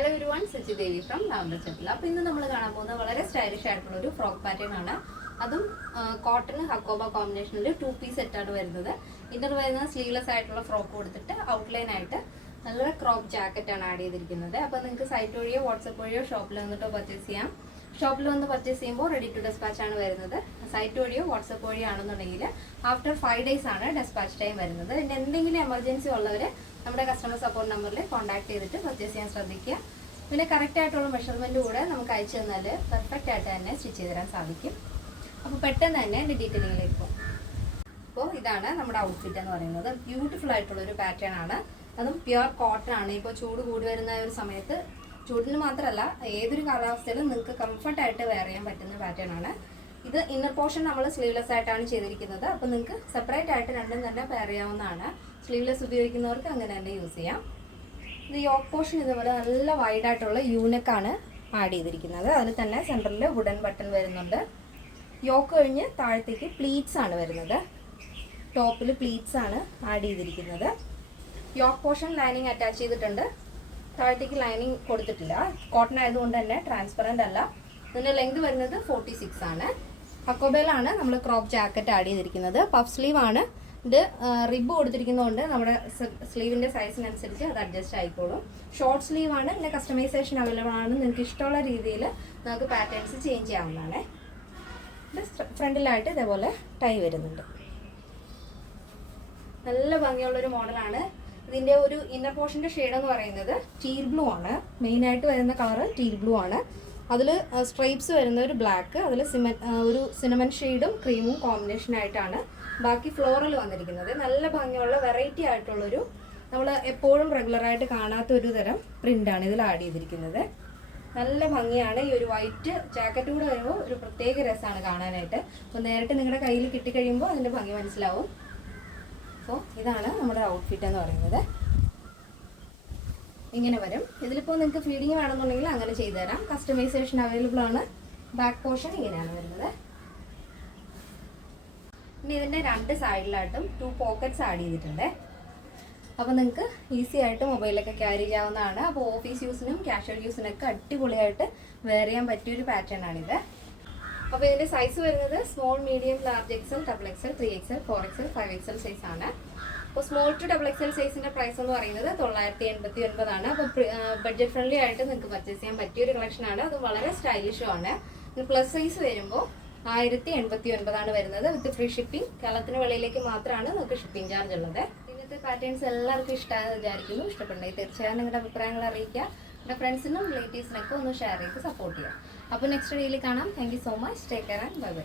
Hello everyone, Sachi Devi from lavender ചട്ടില. അപ്പോൾ ഇന്ന് നമ്മൾ കാണാൻ പോകുന്ന വളരെ സ്റ്റൈലിഷ് ആയിട്ടുള്ള ഒരു ഫ്രോക്ക് പാറ്റേൺ ആണ്. അതും കോട്ടൺ ഹക്കോബ കോമ്പിനേഷനിൽ 2 പീസ് സെറ്റാണ് വരുന്നത്. ഇന്നർ വരുന്ന സ്ലീവ്ലെസ് ആയിട്ടുള്ള ഫ്രോക്ക് കൊടുത്തിട്ട് ഔട്ട്ലൈൻ ആയിട്ട് നല്ല ക്രോപ്പ് ജാക്കറ്റ് ആണ് ആഡ് ചെയ്തിരിക്കുന്നത്. അപ്പോൾ നിങ്ങൾക്ക് സൈറ്റ് വഴിയോ വാട്സപ്പ് വഴിയോ ഷോപ്പിൽ വന്നിട്ടോ പർച്ചേസ് ചെയ്യാം. ഷോപ്പിൽ വന്ന് പർച്ചേസ് ചെയ്യുമ്പോൾ റെഡി ടു ഡെസ്പാച്ച് ആണ് വരുന്നത്. സൈറ്റ് വഴിയോ വാട്സപ്പ് വഴിയോ ആണെന്നുണ്ടെങ്കിൽ ആഫ്റ്റർ 5 days ആണ് ഡെസ്പാച്ച് ടൈം വരുന്നത്. പിന്നെ എന്തെങ്കിലും എമർജൻസി ഉള്ളവർ നമ്മുടെ കസ്റ്റമർ സപ്പോർട്ട് നമ്പറിൽ കോൺടാക്ട് ചെയ്തിട്ട് പർച്ചേസ് ചെയ്യാൻ ശ്രദ്ധിക്കുക. പിന്നെ കറക്റ്റ് ആയിട്ടുള്ള മെഷർമെൻറ്റ് കൂടെ നമുക്ക് അയച്ചു തന്നാൽ പെർഫെക്റ്റ് ആയിട്ട് തന്നെ സ്റ്റിച്ച് ചെയ്ത് തരാൻ സാധിക്കും. അപ്പോൾ പെട്ടെന്ന് തന്നെ എൻ്റെ ഡീറ്റെയിലിങ്ങിലേക്ക് പോകും. അപ്പോൾ ഇതാണ് നമ്മുടെ ഔട്ട്ഫിറ്റ് എന്ന് പറയുന്നത്. ബ്യൂട്ടിഫുൾ ആയിട്ടുള്ളൊരു പാറ്റേൺ ആണ്. അതും പ്യുവർ കോട്ടൺ ആണ്. ഇപ്പോൾ ചൂട് കൂടി വരുന്ന ഒരു സമയത്ത് ചൂടിന് മാത്രമല്ല ഏതൊരു കാലാവസ്ഥയിലും നിങ്ങൾക്ക് കംഫർട്ടായിട്ട് വെയർ ചെയ്യാൻ പറ്റുന്ന പാറ്റേൺ ആണ്. ഇത് ഇന്നർ പോർഷൻ നമ്മൾ സ്ലീവ്ലെസ് ആയിട്ടാണ് ചെയ്തിരിക്കുന്നത്. അപ്പോൾ നിങ്ങൾക്ക് സെപ്പറേറ്റ് ആയിട്ട് രണ്ടും തന്നെ പെയർ ചെയ്യാവുന്നതാണ്. സ്ലീവ്ലെസ് ഉപയോഗിക്കുന്നവർക്ക് അങ്ങനെ തന്നെ യൂസ് ചെയ്യാം. ഇത് യോക്ക് പോർഷൻ ഇതുപോലെ നല്ല വൈഡായിട്ടുള്ള യൂനെക്കാണ് ആഡ് ചെയ്തിരിക്കുന്നത്. അതിൽ തന്നെ സെൻറ്ററിൽ വുഡൻ ബട്ടൺ വരുന്നുണ്ട്. യോക്ക് കഴിഞ്ഞ് താഴത്തേക്ക് പ്ലീറ്റ്സ് ആണ് വരുന്നത്. ടോപ്പിൽ പ്ലീറ്റ്സ് ആണ് ആഡ് ചെയ്തിരിക്കുന്നത്. യോക്ക് പോർഷൻ ലൈനിങ് അറ്റാച്ച് ചെയ്തിട്ടുണ്ട്. താഴത്തേക്ക് ലൈനിങ് കൊടുത്തിട്ടില്ല. കോട്ടൺ ആയതുകൊണ്ട് തന്നെ ട്രാൻസ്പെറൻ്റ് അല്ല. ഇതിൻ്റെ ലെങ്ത് വരുന്നത് 46 ആണ്. ഹക്കോബയിലാണ് നമ്മൾ ക്രോപ്പ് ജാക്കറ്റ് ആഡ് ചെയ്തിരിക്കുന്നത്. പഫ് സ്ലീവ് ആണ്. ഇത് റിബ് കൊടുത്തിരിക്കുന്നതുകൊണ്ട് നമ്മുടെ സ്ലീവിൻ്റെ സൈസിനനുസരിച്ച് അത് അഡ്ജസ്റ്റ് ആയിക്കോളും. ഷോർട്ട് സ്ലീവ് ആണ്. ഇതിൻ്റെ കസ്റ്റമൈസേഷൻ അവൈലബിൾ ആണ്. നിങ്ങൾക്ക് ഇഷ്ടമുള്ള രീതിയിൽ നമുക്ക് പാറ്റേൺസ് ചേഞ്ച് ചെയ്യാവുന്നതാണ്. ഇത് ഫ്രണ്ടിലായിട്ട് ഇതേപോലെ ടൈ വരുന്നുണ്ട്. നല്ല ഭംഗിയുള്ളൊരു മോഡലാണ്. ഇതിൻ്റെ ഒരു ഇന്നർ പോർഷൻ്റെ ഷെയ്ഡ് എന്ന് പറയുന്നത് ടീൽ ബ്ലൂ ആണ്. മെയിനായിട്ട് വരുന്ന കളറ് ടീൽ ബ്ലൂ ആണ്. അതിൽ സ്ട്രൈപ്സ് വരുന്ന ഒരു ബ്ലാക്ക്, അതിൽ ഒരു സിനമൺ ഷെയ്ഡും ക്രീമും കോമ്പിനേഷനായിട്ടാണ് ബാക്കി ഫ്ലോറൽ വന്നിരിക്കുന്നത്. നല്ല ഭംഗിയുള്ള വെറൈറ്റി ആയിട്ടുള്ളൊരു നമ്മൾ എപ്പോഴും റെഗുലറായിട്ട് കാണാത്തൊരു തരം പ്രിൻ്റാണ് ഇതിൽ ആഡ് ചെയ്തിരിക്കുന്നത്. നല്ല ഭംഗിയാണ്. ഈ ഒരു വൈറ്റ് ജാക്കറ്റ് കൂടെ വരുമ്പോൾ ഒരു പ്രത്യേക രസമാണ് കാണാനായിട്ട്. അപ്പോൾ നേരിട്ട് നിങ്ങളുടെ കയ്യിൽ കിട്ടിക്കഴിയുമ്പോൾ അതിൻ്റെ ഭംഗി മനസ്സിലാവും. അപ്പോൾ ഇതാണ് നമ്മുടെ ഔട്ട്ഫിറ്റ് എന്ന് പറയുന്നത്. ഇങ്ങനെ വരും. ഇതിലിപ്പോൾ നിങ്ങൾക്ക് ഫീഡിങ് വേണമെന്നുണ്ടെങ്കിൽ അങ്ങനെ ചെയ്തു തരാം. കസ്റ്റമൈസേഷൻ അവൈലബിൾ ആണ്. ബാക്ക് പോർഷൻ ഇങ്ങനെയാണ് വരുന്നത്. ഇനി ഇതിൻ്റെ 2 സൈഡിലായിട്ടും 2 പോക്കറ്റ്സ് ആഡ് ചെയ്തിട്ടുണ്ട്. അപ്പോൾ നിങ്ങൾക്ക് ഈസി ആയിട്ട് മൊബൈലൊക്കെ ക്യാരി ചെയ്യാവുന്നതാണ്. അപ്പോൾ ഓഫീസ് യൂസിനും കാഷ്വൽ യൂസിനൊക്കെ അടിപൊളിയായിട്ട് വെയർ ചെയ്യാൻ പറ്റിയൊരു പാറ്റേൺ ആണിത്. അപ്പോൾ ഇതിൻ്റെ സൈസ് വരുന്നത് small, medium, large XL, double XL, 3XL, 4XL, 5XL size ആണ്. അപ്പോൾ സ്മോൾ ടു ഡബിൾ എക്സൽ സൈസിൻ്റെ പ്രൈസ് എന്ന് പറയുന്നത് 989 ആണ്. അപ്പോൾ ബഡ്ജറ്റ് ഫ്രണ്ട്ലി ആയിട്ട് നിങ്ങൾക്ക് പർച്ചേസ് ചെയ്യാൻ പറ്റിയൊരു കളക്ഷനാണ്. അത് വളരെ സ്റ്റൈലിഷും ആണ്. പ്ലസ് സൈസ് വരുമ്പോൾ 1089 ആണ് വരുന്നത്. വിത്ത് ഫ്രീ ഷിപ്പിംഗ്. കേരളത്തിന് വെളിയിലേക്ക് മാത്രമാണ് നിങ്ങൾക്ക് ഷിപ്പിംഗ് ചാർജ് ഉള്ളത്. ഇന്നത്തെ പാറ്റേൺസ് എല്ലാവർക്കും ഇഷ്ടമാണെന്ന് വിചാരിക്കുന്നു. ഇഷ്ടപ്പെടുന്നെങ്കിൽ തീർച്ചയായും നിങ്ങളുടെ അഭിപ്രായങ്ങൾ അറിയിക്കുക. നിങ്ങളുടെ ഫ്രണ്ട്സിനും റിലേറ്റീവ്സിനൊക്കെ ഒന്ന് ഷെയർ ചെയ്ത് സപ്പോർട്ട് ചെയ്യുക. അപ്പോൾ നെക്സ്റ്റ് വീഡിയോയിൽ കാണാം. Thank you so much. Take care and bye bye.